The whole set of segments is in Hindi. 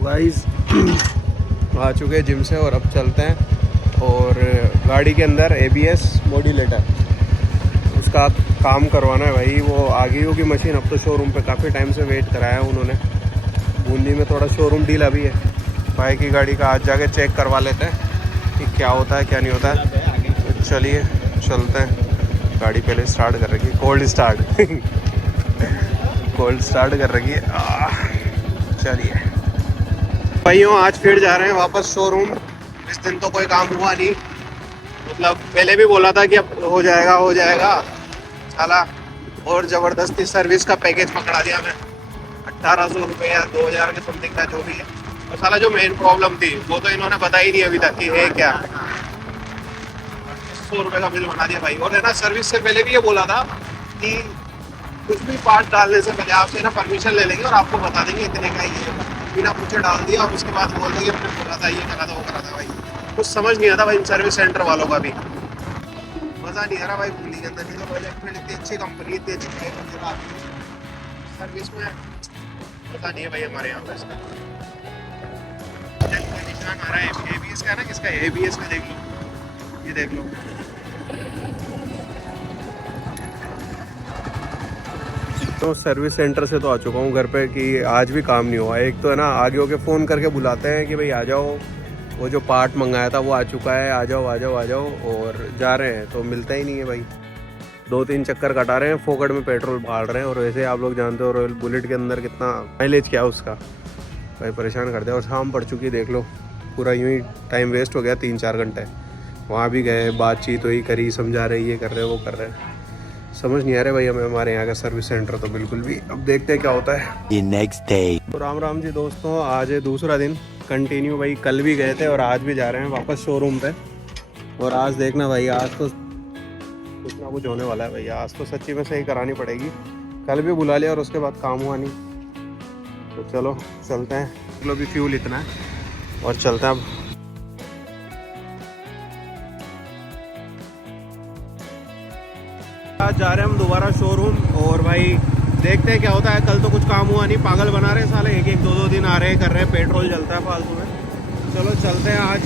तो गाइस आ चुके हैं जिम से और अब चलते हैं और गाड़ी के अंदर ABS मॉड्यूलेटर उसका काम करवाना है भाई। वो आ गई होगी मशीन अब तो शोरूम पे, काफ़ी टाइम से वेट कराया उन्होंने। बूंदी में थोड़ा शोरूम डीला भी है। भाई की गाड़ी का आज जाके चेक करवा लेते हैं कि क्या होता है क्या नहीं होता है। तो चलिए चलते हैं। गाड़ी पहले स्टार्ट कर रखी, कोल्ड स्टार्ट कोल्ड स्टार्ट कर रखी है। चलिए भाइयों, आज फिर जा रहे हैं वापस शोरूम। इस दिन तो कोई काम हुआ नहीं, मतलब पहले भी बोला था कि अब हो जाएगा साला, और ज़बरदस्ती सर्विस का पैकेज पकड़ा दिया मैं। 1800 रुपये या 2000 के समथिंग का जो भी है। और साला जो मेन प्रॉब्लम थी वो तो इन्होंने बताई नहीं अभी तक कि है क्या। 100 रुपये का बिल बना दिया भाई। और है ना, सर्विस से पहले भी ये बोला था कि कुछ भी पार्ट डालने से पहले आपसे ना परमिशन ले लेंगे और आपको बता देंगे इतने का ही है। बिना पूछे डाल दिया और उसके बाद बोल देंगे अपने बोला था ये करा था वो करा था। भाई कुछ समझ नहीं आता भाई सर्विस सेंटर वालों का भी मज़ा नहीं आ रहा भाई। दिल्ली के अंदर नहीं तो इलेक्ट्रिक इतनी अच्छी कंपनी, इतनी अच्छी सर्विस में पता नहीं है भाई हमारे यहाँ पे। इसका निशान आ रहा है ABS का है ना, किसका ABS का देख लो, ये देख लो। तो सर्विस सेंटर से तो आ चुका हूँ घर पे कि आज भी काम नहीं हुआ। एक तो है ना, आगे होके फ़ोन करके बुलाते हैं कि भाई आ जाओ, वो जो पार्ट मंगाया था वो आ चुका है, आ जाओ आ जाओ आ जाओ, और जा रहे हैं तो मिलता ही नहीं है भाई। 2-3 चक्कर कटा रहे हैं, फोकट में पेट्रोल बाल रहे हैं। और वैसे आप लोग जानते हो रॉयल बुलेट के अंदर कितना माइलेज क्या है उसका, भाई परेशान करते हैं। और शाम पड़ चुकी देख लो, पूरा यूँ ही टाइम वेस्ट हो गया 3-4 घंटे। वहाँ भी गए, बातचीत हुई, करी, समझा रहे ये कर रहे वो कर रहे, समझ नहीं आ रहा भाई हमें हमारे यहाँ का सर्विस सेंटर तो बिल्कुल भी। अब देखते हैं क्या होता है। Next day. तो राम राम जी दोस्तों, आज है दूसरा दिन कंटिन्यू भाई। कल भी गए थे और आज भी जा रहे हैं वापस शोरूम पे। और आज देखना भाई, आज तो कुछ ना कुछ होने वाला है भाई। आज तो सच्ची में सही करानी पड़ेगी। कल भी बुला लिया और उसके बाद काम हुआ नहीं। तो चलो चलते हैं, चलो भी फ्यूल इतना है और चलते हैं अब। आज जा रहे हैं हम दोबारा शोरूम और भाई देखते हैं क्या होता है। कल तो कुछ काम हुआ नहीं, पागल बना रहे साले, 1-2 दिन आ रहे कर रहे, पेट्रोल जलता है फालतू में। चलो चलते हैं आज,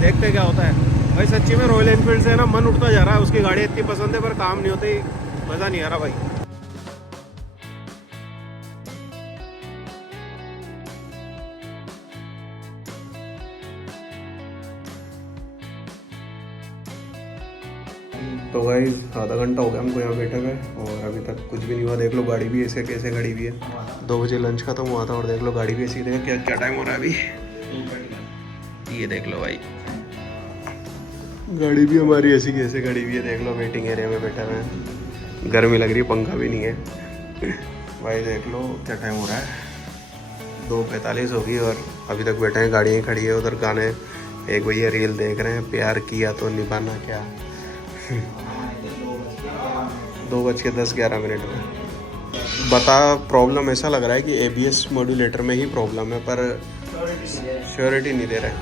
देखते हैं क्या होता है। भाई सच्ची में रॉयल एनफील्ड से ना मन उठता जा रहा है। उसकी गाड़ी इतनी पसंद है पर काम नहीं होते, मज़ा नहीं आ रहा भाई। तो गाइस आधा घंटा हो गया हमको यहाँ बैठे हुए और अभी तक कुछ भी नहीं हुआ। देख लो गाड़ी भी ऐसे कैसे खड़ी हुई है। 2 बजे लंच खत्म हुआ था और देख लो गाड़ी भी ऐसी। देखो क्या क्या टाइम हो रहा है अभी, ये देख लो भाई। गाड़ी भी हमारी ऐसी कैसे खड़ी हुई है, देख लो वेटिंग एरिया में बैठे हुए हैं। गर्मी लग रही है, पंखा भी नहीं है भाई। देख लो क्या टाइम हो रहा है, 2:45 होगी और अभी तक बैठे हैं। गाड़ियाँ खड़ी है उधर, गाने एक भैया रील देख रहे हैं, प्यार किया तो निभाना क्या 2:10-11 में। बता प्रॉब्लम ऐसा लग रहा है कि ABS मॉड्यूलेटर में ही प्रॉब्लम है, पर श्योरिटी नहीं दे रहे,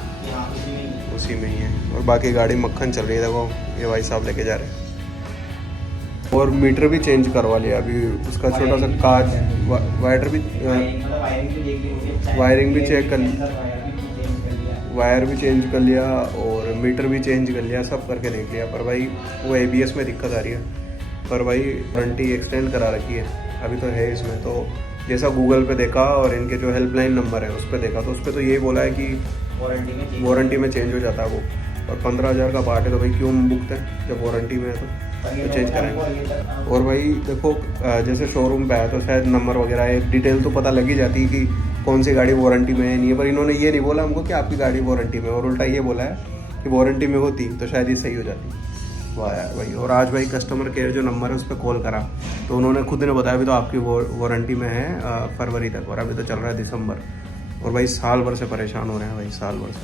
उसी में ही है। और बाकी गाड़ी मक्खन चल रही है। देखो ये भाई साहब लेके जा रहे हैं। और मीटर भी चेंज करवा लिया अभी, उसका छोटा सा कांच वायर भी, वायरिंग भी चेक कर ली, वायर भी चेंज कर लिया और मीटर भी चेंज कर लिया, सब करके देख लिया। पर भाई वो ABS में दिक्कत आ रही है। पर भाई वारंटी एक्सटेंड करा रखी है अभी तो है इसमें। तो जैसा गूगल पे देखा और इनके जो हेल्पलाइन नंबर है उस पर देखा, तो उस पर तो यही बोला है कि वारंटी में चेंज हो जाता है वो। और 15,000 का पार्ट है तो भाई क्यों भुगते हैं जब वारंटी में है तो चेंज करेंगे। और भाई देखो जैसे शोरूम पे आया तो शायद नंबर वगैरह एक डिटेल तो पता लग ही जाती है कि कौन सी गाड़ी वारंटी में है नहीं है। पर इन्होंने ये नहीं बोला हमको कि आपकी गाड़ी वारंटी में, और उल्टा ये बोला है कि वारंटी में होती तो शायद ये सही हो जाती। वाह यार भाई। और आज भाई कस्टमर केयर जो नंबर है उस पर कॉल करा तो उन्होंने खुद ने बताया भी तो आपकी वारंटी में है फरवरी तक, और अभी तो चल रहा है दिसंबर। और भाई साल भर से परेशान हो रहे हैं भाई, साल भर से।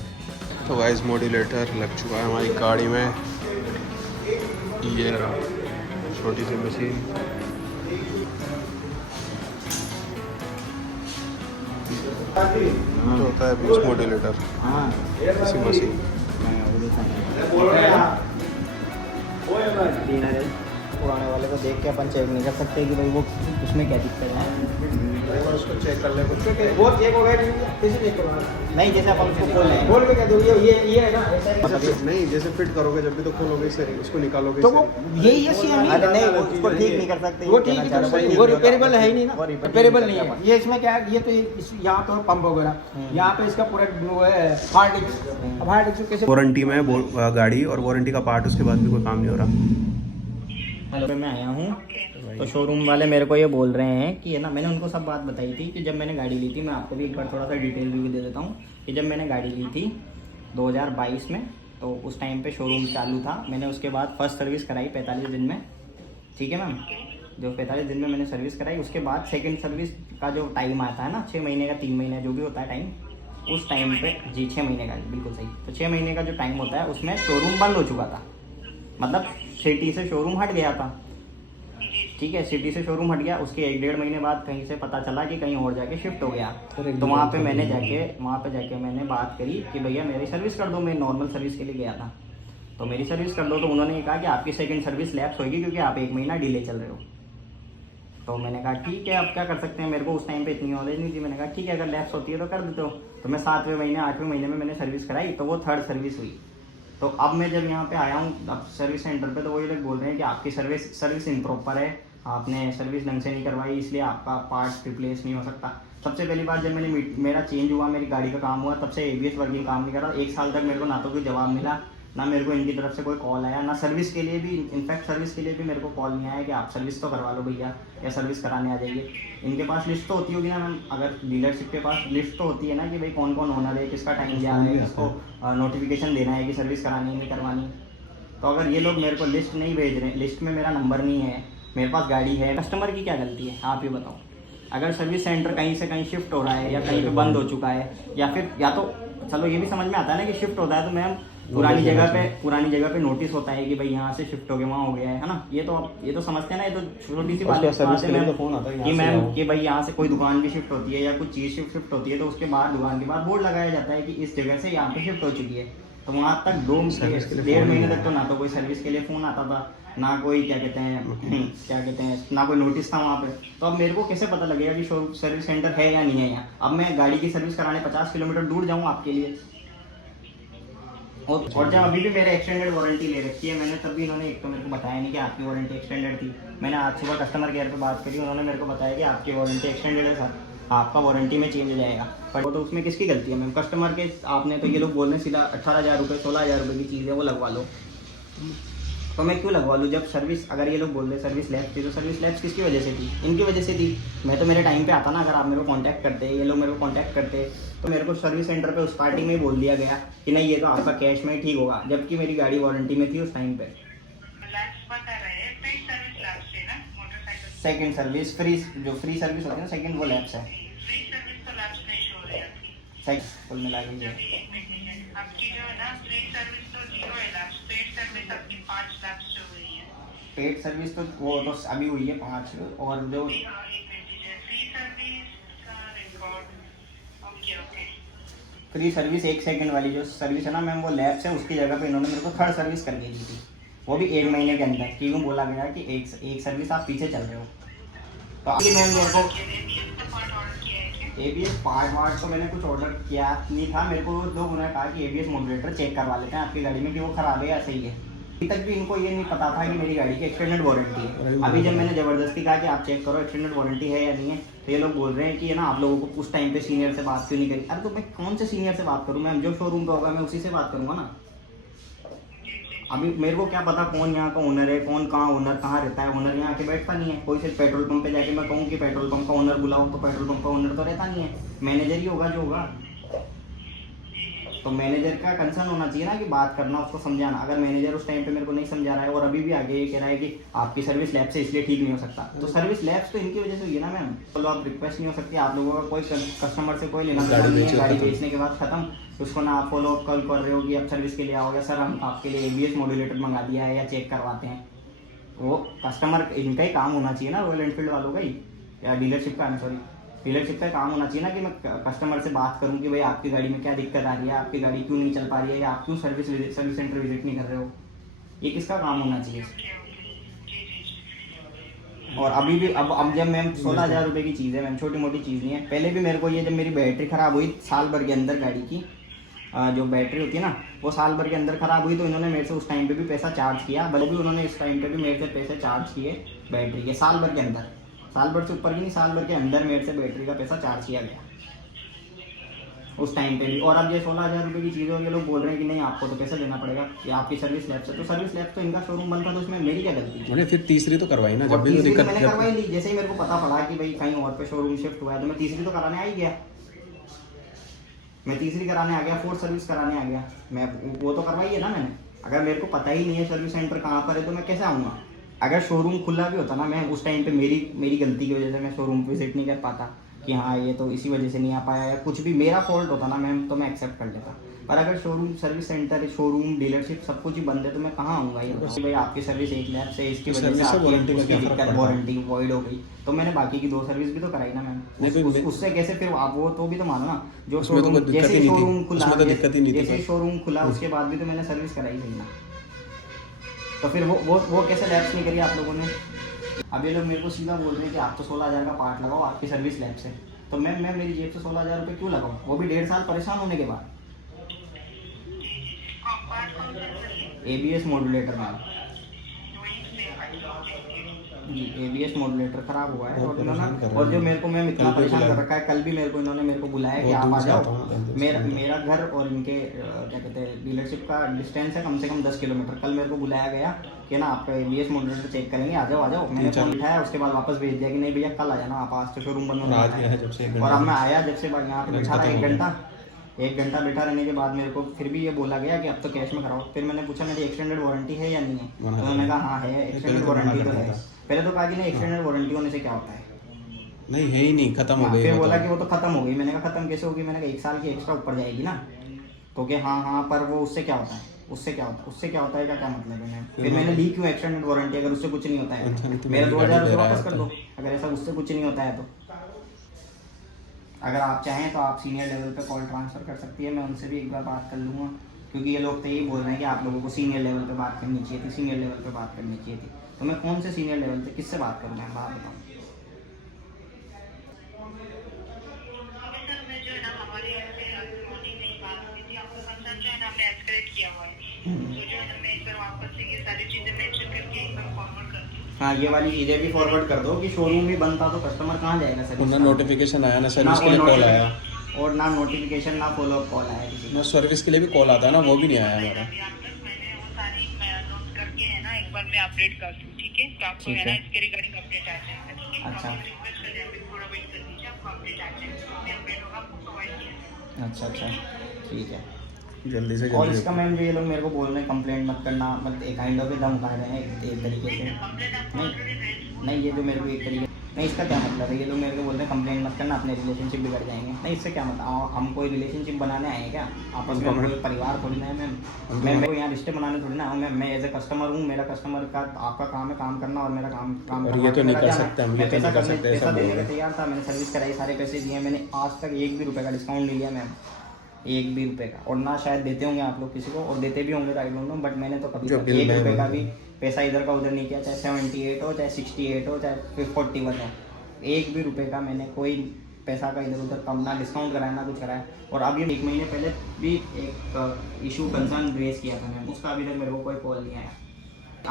तो गाइस मॉड्यूलेटर लग चुका है हमारी गाड़ी में, ये रहा छोटी सी मशीन। जो होता है बीच मॉड्यूलेटर, इसी मशीन। पुराने वाले को देख के अपन चेक नहीं कर सकते कि भाई वो उसमें क्या दिक्कत है। उसको चेक कर ले बच्चों के। वो चेक हो गया किसी चेक करवाना नहीं, जैसे अपन उसको खोल रहे हैं बोल के क्या दूँ ये है ना ऐसा ही नहीं, जैसे फिट करोगे जब भी तो खोलोगे सही, उसको निकालोगे तो वो सही। ये सीएम ही अरे नहीं, वो उसको ठीक नहीं कर सकते। वो ठीक है, वो रिपेयरेबल है ही नहीं वो ना, repair रिपेयरेबल नहीं नहीं कर है। ये इसमें क्या है, ये तो यहाँ तो पंप वगैरह, यहाँ पे इसका पूरा वो है हार्ड डिस्क। अब हार्ड डिस्क कैसे वारंटी में गाड़ी और वारंटी का पार्ट, उसके बाद भी कोई काम नहीं हो रहा। हेलो, मैं आया हूँ तो शोरूम वाले मेरे को ये बोल रहे हैं कि है ना, मैंने उनको सब बात बताई थी कि जब मैंने गाड़ी ली थी, मैं आपको भी एक बार थोड़ा सा डिटेल रिव्यू दे देता हूँ कि जब मैंने गाड़ी ली थी 2022 में, तो उस टाइम पे शोरूम चालू था। मैंने उसके बाद फर्स्ट सर्विस कराई 45 दिन में, ठीक है मैम। जो 45 दिन में मैंने सर्विस कराई, उसके बाद सेकंड सर्विस का जो टाइम आता है ना, 6 महीने का 3 महीने जो भी होता है टाइम, उस टाइम पे जी 6 महीने का, बिल्कुल सही। तो 6 महीने का जो टाइम होता है उसमें शोरूम बंद हो चुका था, मतलब सिटी से शोरूम हट गया था, ठीक है। सिटी से शोरूम हट गया, उसके 1-1.5 महीने बाद कहीं से पता चला कि कहीं और जाके शिफ्ट हो गया। तो वहाँ पे जाके मैंने बात करी कि भैया मेरी सर्विस कर दो, मैं नॉर्मल सर्विस के लिए गया था, तो मेरी सर्विस कर दो। तो उन्होंने ये कहा कि आपकी सेकंड सर्विस लैप्स होगी क्योंकि आप 1 महीना डिले चल रहे हो। तो मैंने कहा ठीक है, आप क्या कर सकते हैं, मेरे को उस टाइम पे इतनी नॉलेज नहीं थी। मैंने कहा ठीक है, अगर लैप्स होती है तो कर देते हो। तो मैं 7वें महीने 8वें महीने में मैंने सर्विस कराई, तो वो 3rd सर्विस हुई। तो अब मैं जब यहाँ पे आया हूँ अब सर्विस सेंटर पे, तो वो ये लोग बोल रहे हैं कि आपकी सर्विस इम्प्रॉपर है, आपने सर्विस ढंग से नहीं करवाई, इसलिए आपका पार्ट रिप्लेस नहीं हो सकता। सबसे पहली बार जब मेरा चेंज हुआ, मेरी गाड़ी का काम हुआ, तब से ABS वर्किंग काम नहीं कर रहा। 1 साल तक मेरे को ना तो कोई जवाब मिला, ना मेरे को इनकी तरफ से कोई कॉल आया, ना सर्विस के लिए भी, इनफैक्ट सर्विस के लिए भी मेरे को कॉल नहीं आया कि आप सर्विस तो करवा लो भैया, या सर्विस कराने आ जाइए। इनके पास लिस्ट तो होती होगी ना मैम, अगर डीलरशिप के पास लिस्ट तो होती है ना कि भाई कौन कौन ओनर है, किसका टाइम जा रहा है, किसको नोटिफिकेशन देना है कि सर्विस करानी है नहीं करवानी। तो अगर ये लोग मेरे को लिस्ट नहीं भेज रहे, लिस्ट में मेरा नंबर नहीं है, मेरे पास गाड़ी है, कस्टमर की क्या गलती है आप ये बताओ। अगर सर्विस सेंटर कहीं से कहीं शिफ्ट हो रहा है या कहीं पे बंद हो चुका है, या फिर या तो चलो ये भी समझ में आता है ना कि शिफ्ट होता है तो मैम पुरानी जगह पे नोटिस होता है कि भाई यहाँ से शिफ्ट हो गया, वहाँ हो गया है ना। ये तो समझते हैं ना, ये तो छोटी सी बात है मैम कि मैम कि भाई यहाँ से कोई दुकान भी शिफ्ट होती है या कुछ चीज़ शिफ्ट होती है, तो उसके बाद दुकान के बाद बोर्ड लगाया जाता है कि इस जगह से यहाँ पे शिफ्ट हो चुकी है। तो वहाँ तक 1.5 महीने तक तो ना तो कोई सर्विस के लिए फ़ोन आता था, ना कोई क्या कहते हैं ना कोई नोटिस था वहाँ पे। तो अब मेरे को कैसे पता लगेगा कि सर्विस सेंटर है या नहीं है यहाँ। अब मैं गाड़ी की सर्विस कराने 50 किलोमीटर दूर जाऊँ आपके लिए, और जब अभी भी मेरे एक्सटेंडेड वारंटी ले रखी है मैंने, तब भी इन्होंने एक तो मेरे को बताया नहीं कि आपकी वारंटी एक्सटेंडेड थी। मैंने आज सुबह कस्टमर केयर पे बात करी, उन्होंने मेरे को बताया कि आपकी वारंटी एक्सटेंडेड है सर, आपका वारंटी में चेंज हो जाएगा। पर वो तो उसमें किसकी गलती है मैम, कस्टमर के। आपने तो ये लोग बोल रहे हैं सीधा 18,000 रुपये 16,000 रुपये की चीज़ है वो लगवा लो, तो मैं क्यों लगवा लूँ जब सर्विस, अगर ये लोग बोल रहे सर्विस लैब्स थी, तो सर्विस लैब्स किसकी वजह से थी, इनकी वजह से थी। मैं तो मेरे टाइम पे आता ना, अगर आप मेरे को कांटेक्ट करते, ये लोग मेरे को कांटेक्ट करते, तो मेरे को सर्विस सेंटर पे उस पार्टी में ही बोल दिया गया कि नहीं ये तो आपका कैश में ही ठीक होगा, जबकि मेरी गाड़ी वारंटी में थी उस टाइम पे। सेकंड सर्विस फ्री, जो फ्री सर्विस होती है ना सेकंड, वो लैब्स है। कुल मिला लीजिए आपकी जो है ना फ्री सर्विस तो 0 है, लैब्स पेड सर्विस आपकी 5 लैब्स जो हुई है। पेड सर्विस तो वो तो अभी हुई है 5, और जो फ्री सर्विस का record okay free service 1 second वाली जो सर्विस है ना मैम, वो लैब्स है, उसकी जगह पे इन्होंने मेरे को 3rd सर्विस करके दी थी, वो भी 1 महीने के अंदर। क्यों बोला गया कि एक सर्विस आप पीछे चल रहे हो। तो अभी मैम मेरे को ABS पार्ट तो मैंने कुछ ऑर्डर किया नहीं था, मेरे को लोग उन्होंने कहा कि ABS मॉड्यूलेटर चेक करवा लेते हैं आपकी गाड़ी में कि वो ख़राब है या सही है। अभी तक भी इनको ये नहीं पता था कि मेरी गाड़ी की एक्सटेंडेड वारंटी है। अभी जब मैंने ज़बरदस्ती कहा कि आप चेक करो एक्सटेंडेड वारंटी है या नहीं है, तो ये लोग बोल रहे हैं कि ना आप लोगों को उस टाइम पे सीनियर से बात क्यों नहीं करी। अरे तो मैं कौन से सीनियर से बात करूँ मैम, जो शोरूम पे होगा मैं उसी से बात करूँगा ना। अभी मेरे को क्या पता कौन यहाँ का ओनर है, कौन कहाँ ओनर कहाँ रहता है। ओनर यहाँ आके बैठता नहीं है, कोई सिर्फ पेट्रोल पंप पे जाके मैं कहूँ कि पेट्रोल पंप का ओनर बुलाओ, तो पेट्रोल पंप का ओनर तो रहता नहीं है, मैनेजर ही होगा जो होगा। तो मैनेजर का कंसर्न होना चाहिए ना कि बात करना, उसको समझाना। अगर मैनेजर उस टाइम पे मेरे को नहीं समझा रहा है और अभी भी आगे ये कह रहा है कि आपकी सर्विस लैब से इसलिए ठीक नहीं हो सकता, तो सर्विस लैब्स तो इनकी वजह से हुई है ना मैम। चलो आप रिक्वेस्ट नहीं हो सकती, आप लोगों का कोई कस्टमर से कोई लेना देना नहीं है, गाड़ी बेचने के बाद खत्म, उसको ना आप फॉलो अप कल कर रहे हो कि अब सर्विस के लिए आओगे, सर हम आपके लिए ABS मॉड्यूलेटर मंगा दिया है या चेक करवाते हैं। वो कस्टमर, इनका ही काम होना चाहिए ना, रॉयल एनफील्ड वालों का ही, या डीलरशिप का, सॉरी डीलरशिप का काम होना चाहिए ना कि मैं कस्टमर से बात करूं कि भाई आपकी गाड़ी में क्या दिक्कत आ रही है, आपकी गाड़ी क्यों नहीं चल पा रही है, या आप क्यों सर्विस सेंटर विजिट नहीं कर रहे हो। ये किसका काम होना चाहिए। और अभी भी अब जब मैम 16,000 रुपये की चीज़ है मैम, छोटी मोटी चीज़ नहीं है। पहले भी मेरे को ये जब मेरी बैटरी ख़राब हुई साल भर के अंदर, गाड़ी की जो बैटरी होती है ना वो साल भर के अंदर ख़राब हुई, तो इन्होंने मेरे से उस टाइम पे भी पैसा चार्ज किया। भले भी उन्होंने इस टाइम पे भी मेरे से पैसे चार्ज किए बैटरी के, साल भर के अंदर, साल भर से ऊपर की नहीं, साल भर के अंदर मेरे से बैटरी का पैसा चार्ज किया गया उस टाइम पे भी। और अब ये 16,000 रुपये की चीज़ है, ये लोग बोल रहे हैं कि नहीं आपको तो पैसा देना पड़ेगा, ये आपकी सर्विस लैब से। तो सर्विस लैब तो इनका शोरूम बंद था, तो उसमें मेरी क्या गलती थी? मैंने फिर तीसरी तो करवाई ना, जब और भी तो तीसरी दिक्कत मैंने करवाई ली, जैसे ही मेरे को पता पड़ा कि भाई कहीं और पे शोरूम शिफ्ट हुआ है, तो मैं तीसरी तो कराने आ ही गया। मैं तीसरी कराने आ गया, फोर्थ सर्विस कराने आ गया, मैं वो तो करवाई है ना मैंने। अगर मेरे को पता ही नहीं है सर्विस सेंटर कहाँ पर है तो मैं कैसे आऊँगा? अगर शोरूम खुला भी होता ना, मैं उस टाइम पे मेरी गलती की वजह से मैं शोरूम विजिट नहीं कर पाता कि हाँ ये तो इसी वजह से नहीं आ पाया, या कुछ भी मेरा फॉल्ट होता ना मैम, तो मैं एक्सेप्ट कर लेता। पर अगर showroom, service centre, showroom, dealership सब कुछ ही बंद है, तो मैं कहाँ आऊँगा? ये बताओ भाई आपकी सर्विस एक लैब से, इसकी वजह से आपकी वारंटी वॉइड हो गई, तो मैंने बाकी की 2 सर्विस भी तो कराई ना मैम। उससे कैसे फिर आप वो तो भी तो मानो ना, जो शोरूम जैसे शोरूम खुला उसके बाद भी तो मैंने सर्विस कराई थी ना, तो फिर वो कैसे लैब्स नहीं करी आप लोगों ने? अब ये लोग मेरे को सीधा बोल रहे हैं कि आप तो 16,000 का पार्ट लगाओ आपकी सर्विस लैब से, तो मैं मेरी जेब से 16,000 रुपये क्यों लगाऊँ, वो भी 1.5 साल परेशान होने के बाद। ABS मॉड्यूलेटर मैम जी, ABS मॉड्यूलेटर खराब हुआ है, और इन्होंने, और जो मेरे को मैम इतना परेशान कर रखा है, कल भी इन्होंने मेरे को बुलाया कि आप आ जाओ। मेरा घर और इनके क्या कहते हैं डीलरशिप का डिस्टेंस है कम से कम 10 किलोमीटर। कल मेरे को बुलाया गया कि ना आपका ABS मॉड्यूलेटर चेक करेंगे, आ जाओ। मैंने फोन उठाया, उसके बाद वापस भेज दिया कि नहीं भैया कल आ जाना आप, आज तो शोरूम बंद होने वाला है। और अब मैं आया जब से यहाँ पे बैठा रहा 1 घंटा बैठा रहने के बाद मेरे को फिर भी ये बोला गया कि अब तो कैश में कराओ। फिर मैंने पूछा मेरी एक्सटेंडेड वारंटी है या नहीं है, तो उन्होंने कहा हाँ है, एक्सटेंडेड वारंटी तो है। पहले तो कहा कि नहीं एक्सटेंडेड वारंटी होने से क्या होता है, नहीं है ही नहीं, खत्म हो गई। फिर बोला कि वो तो खत्म हो गई। मैंने कहा खत्म कैसे होगी? मैंने कहा 1 साल की एक्स्ट्रा ऊपर जाएगी ना, तो कि हाँ पर वो उससे क्या होता है, उससे क्या होता है क्या मतलब है? फिर मैंने ली क्यों एक्सटेंडेड वारंटी अगर उससे कुछ नहीं होता है? मेरे 2,000 वापस कर दो अगर ऐसा उससे कुछ नहीं होता है तो। अगर आप चाहें तो आप सीनियर लेवल पे कॉल ट्रांसफ़र कर सकती है, मैं उनसे भी एक बार बात कर लूँगा, क्योंकि ये लोग तो यही बोल रहे हैं कि आप लोगों को सीनियर लेवल पे बात करनी चाहिए थी, सीनियर लेवल पे बात करनी चाहिए थी। तो मैं कौन से सीनियर लेवल पे किससे बात करूँ मैं, बात बताऊँ? सर मैं जो है ना हमारे यहाँ से मॉर्निंग में ही बात हुई थी, आपका कंसर्न जो है ना हमने एस्केलेट किया हुआ है, तो जो है ना मैं एक बार वापस से ये सारी चीज़ें मेंशन करके एक बार फॉरवर्ड करती हूँ। हाँ ये वाली चीज़ें भी फॉरवर्ड कर दो कि शोरूम भी बंद था तो कस्टमर कहाँ जाएगा सर्विस ना नोटिफिकेशन आया ना सर्विस के लिए कॉल आया, और ना नोटिफिकेशन ना फॉलोअप कॉल आया किसी ना सर्विस के लिए भी कॉल आता है ना, वो भी नहीं आया हमारा। मैंने वो सारी नोट करके है ना एक बार मैं अपडेट कर दूँ, ठीक है? तो आपको है ना इसके रिगार्डिंग अपडेट आ जाएगा, ठीक है? अच्छा। आप रिक्वेस्ट कर दें, थोड़ा वेट कर दीजिए, आपको अपडेट आ जाएगा, मैं अपडेट होगा आपको प्रोवाइड किया। अच्छा ठीक है। जल्दी से और जल्दी। इसका मैम जो ये लोग मेरे को बोल रहे हैं कंप्लेंट मत करना, मतलब एक काइंड ऑफ धमका रहे हैं एक तरीके से। नहीं ये जो मेरे को एक तरीके नहीं, इसका क्या मतलब है? ये लोग मेरे को बोल रहे हैं कंप्लेंट मत करना, अपने रिलेशनशिप बिगड़ जाएंगे। नहीं इससे क्या मतलब, हम कोई रिलेशनशिप बनाने आए हैं क्या? आपस में कोई परिवार थोड़ी ना है मैम। मैं यहाँ रिश्ते बनाने थोड़ी ना हूँ। मैं एज ए कस्टमर हूँ, मेरा कस्टमर का आपका काम है काम करना, और मेरा काम और ये तो नहीं कर सकते हम, ये तो नहीं कर सकते, पैसा देने का तैयार था, मैंने सर्विस कराई, सारे पैसे दिए, मैंने आज तक 1 भी रुपये का डिस्काउंट नहीं लिया मैम, 1 भी रुपये का। और ना शायद देते होंगे आप लोग किसी को, और देते भी होंगे आई डोंट नो, बट मैंने तो कभी 1 रुपये का भी पैसा इधर का उधर नहीं किया, चाहे 78 हो, चाहे 68 हो, चाहे 41 हो। 1 भी रुपये का मैंने कोई पैसा का इधर उधर कम ना डिस्काउंट कराया ना कुछ कराया। और अभी 1 महीने पहले भी एक इशू कंसर्न रेज किया था मैम, उसका अभी तक मेरे को कोई कॉल नहीं आया।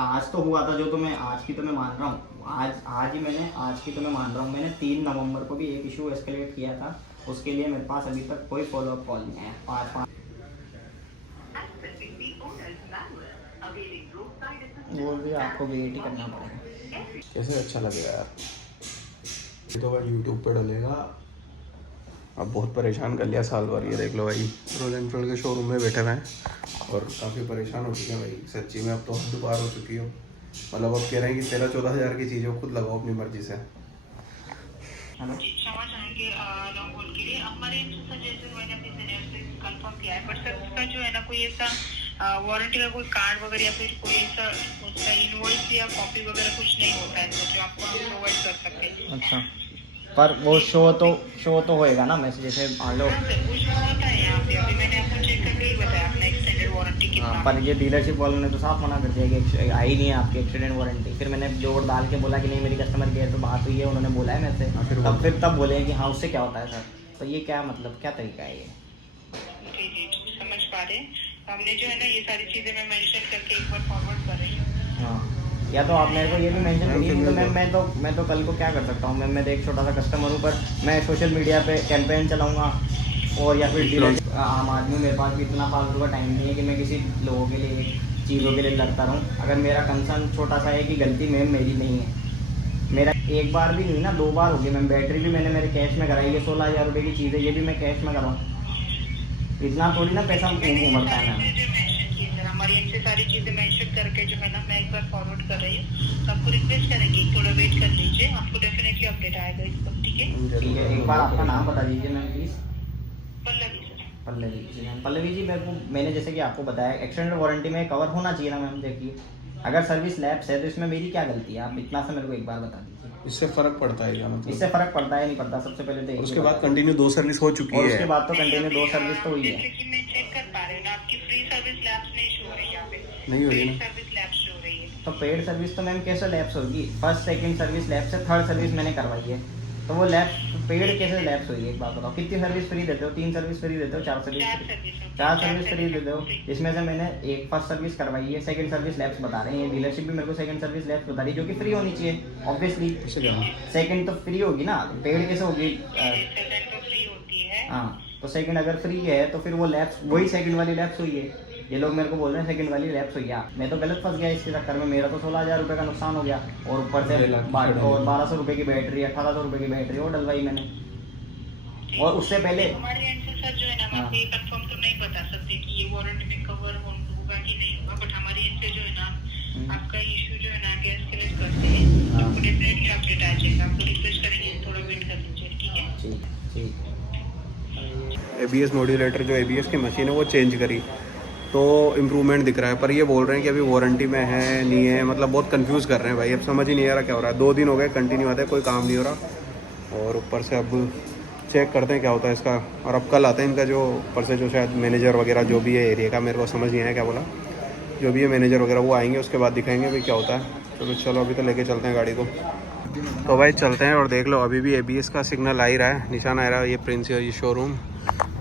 आज तो हुआ था जो, तो मैं आज की तो मैं मान रहा हूँ, आज की तो मैं मान रहा हूँ, मैंने 3 नवंबर को भी एक इशू एस्केलेट किया था, उसके लिए मेरे पास अभी तक कोई फॉलोअप कॉल नहीं आया। 5 वो भी आपको वेट ही करना पड़ेगा। कैसे अच्छा लगेगा यार, ये तो भाई यूट्यूब पे डलेगा। अब बहुत परेशान कर लिया साल भर, ये देख लो भाई रॉयल एनफील्ड के शोरूम में बैठे हुए हैं और काफ़ी परेशान हो चुके हैं भाई सच्ची में। अब तो हद पार हो चुकी हो, मतलब अब कह रहे हैं कि 13-14 हज़ार की चीज़ें खुद लगाओ अपनी मर्जी से। क्षमा चाहेंगे लॉन्ग होल्ड के लिए। हमारे सजेशन मैंने अपने सीनियर से कंफर्म किया है, बट सर उसका जो है ना कोई ऐसा वारंटी का कोई कार्ड वगैरह या फिर कोई ऐसा उसका इनवॉइस या कॉपी वगैरह कुछ नहीं होता है, तो जो आपको हम प्रोवाइड कर सकते हैं। अच्छा, पर वो शो तो होएगा ना मैसेज, जैसे मान लो हाँ सर, वो शो होता है यहाँ पे। अभी मैंने आपको चेक करके ही बताया अपना एक्सटेंडेड वारंटी कितना पर ये डीलरशिप वालों ने तो साफ मना कर दिया कि आई नहीं है आपकी एक्सीडेंट वारंटी। फिर मैंने जोड़ डाल के बोला कि नहीं मेरी कस्टमर केयर पे बात हुई है, उन्होंने बोला है मेरे से, तब बोले कि हाँ उससे क्या होता है सर। तो ये क्या मतलब क्या तरीका है ये? जी समझ पा रहे हैं। हमने जो है ना ये सारी चीजें मैं मेंशन करके एक बार फॉरवर्ड कर रही हूँ। हाँ, या तो आप मेरे को ये भी मेंशन करिए, नहीं तो मैं तो कल को क्या कर सकता हूँ, मैं तो एक छोटा सा कस्टमर हूँ, पर मैं सोशल मीडिया पे कैंपेन चलाऊँगा, और या फिर डीलर आम आदमी, मेरे पास भी इतना फालतू का टाइम नहीं है कि मैं किसी लोगों के लिए चीज़ों के लिए लड़ता रहूँ। अगर मेरा कंसर्न छोटा सा है कि गलती मैम मेरी नहीं है, मेरा एक बार भी नहीं ना 2 बार हो गई मैम, बैटरी भी मैंने मेरे कैश में कराई है, 16,000 रुपये की चीज़ है, ये भी मैं कैश में कराऊँ, इतना थोड़ी ना पैसा उमड़ता है मैम। हमारी इनसे सारी चीजें मेंशन करके जो है ना मैं एक बार फॉरवर्ड कर रही हूँ। आपको रिक्वेस्ट करेंगे थोड़ा वेट कर लीजिए, आपको डेफिनेटली अपडेट आएगा इस पर। ठीक है, ठीक है, एक बार आपका नाम बता दीजिए ma'am please. Pallavi sir. Pallavi ji ma'am, Pallavi ji मैंने जैसे कि आपको बताया एक्सटेंडेड वारंटी में कवर होना चाहिए ना मैम। देखिए अगर सर्विस लैप्स है तो इसमें मेरी क्या गलती है, आप इतना सा मेरे को एक बार बता दीजिए। इससे फर्क पड़ता है क्या मतलब? इससे फर्क पड़ता है नहीं पड़ता, सबसे पहले तो उसके बाद कंटिन्यू 2 सर्विस हो चुकी और है, उसके बाद तो कंटिन्यू 2 सर्विस तो हुई है। जैसे कि मैं चेक कर पा रही हूँ ना, आपकी फ्री सर्विस लैब्स नहीं शो हो रही है यहाँ पे, नहीं हो रही पेड ना? सर्विस लैब्स शो हो रही है। तो पेड सर्विस तो मैम कैसे लैप्स होगी? फर्स्ट सेकंड सर्विस लैप्स है, थर्ड सर्विस मैंने करवाई है, तो वो लैप्स पेड कैसे लैप्स हुई है? एक बात बताओ, कितनी सर्विस फ्री देते हो? 3 सर्विस फ्री देते हो, 4 सर्विस फ्री? 4 सर्विस फ्री देते हो, इसमें से मैंने एक फर्स्ट सर्विस करवाई है, सेकंड सर्विस लैप्स बता रहे हैं, डीलरशिप भी मेरे को सेकंड सर्विस लैप्स बता रही है, जो कि फ्री होनी चाहिए ऑब्वियसली। सेकंड तो फ्री होगी ना, पेड कैसे होगी? सेकंड तो फ्री होती है। हाँ, तो सेकंड अगर फ्री है तो फिर वो लैप्स वही सेकंड वाली लैप्स हुई है। ये लोग मेरे को बोल रहे हैं सेकंड वाली लैप्स हुई है, मैं तो गलत फंस गया इसके चक्कर में। मेरा तो 16,000 रुपये का नुकसान हो गया, और ऊपर से और 1,200 रुपये की बैटरी, 1,800 रुपये की बैटरी और डलवाई मैंने। और उससे पहले हमारे एंड से सर जो है ना, मैं आपको ये कंफर्म तो नहीं बता सकती कि ये वारंटी में कवर होगा कि नहीं होगा, बट हमारे एंड से जो है ना आपका इशू जो है ना आगे एस्केलेट करते हैं, आपको डेफिनेटली अपडेट आ जाएगा। आपको रिक्वेस्ट करेंगे थोड़ा वेट कर लीजिए। ठीक है, ठीक। ABS मॉड्यूलेटर जो ABS की मशीन है वो चेंज करी तो इम्प्रूवमेंट दिख रहा है, पर ये बोल रहे हैं कि अभी वारंटी में है नहीं है, मतलब बहुत कंफ्यूज कर रहे हैं भाई। अब समझ ही नहीं आ रहा क्या हो रहा है। 2 दिन हो गए कंटिन्यू आते हैं, कोई काम नहीं हो रहा, और ऊपर से अब चेक करते हैं क्या होता है इसका। और अब कल आते हैं इनका जो ऊपर से जो शायद मैनेजर वगैरह जो भी है एरिया का, मेरे को समझ नहीं आया क्या बोला, जो भी है मैनेजर वगैरह वो आएंगे, उसके बाद दिखाएंगे भाई क्या होता है। चलो अभी तो लेके चलते हैं गाड़ी को। तो भाई चलते हैं, और देख लो अभी भी ABS का सिग्नल आ ही रहा है, निशान आ रहा है, ये प्रिंस ये शोरूम।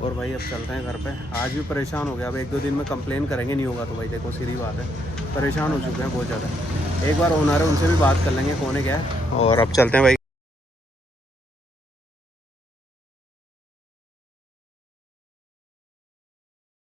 और भाई अब चलते हैं घर पे। आज भी परेशान हो गया, अब 1-2 दिन में कंप्लेन करेंगे, नहीं होगा तो भाई देखो सीधी बात है, परेशान हो चुके हैं बहुत ज़्यादा। एक बार ओनर है उनसे भी बात कर लेंगे कौन है क्या है, और अब चलते हैं भाई।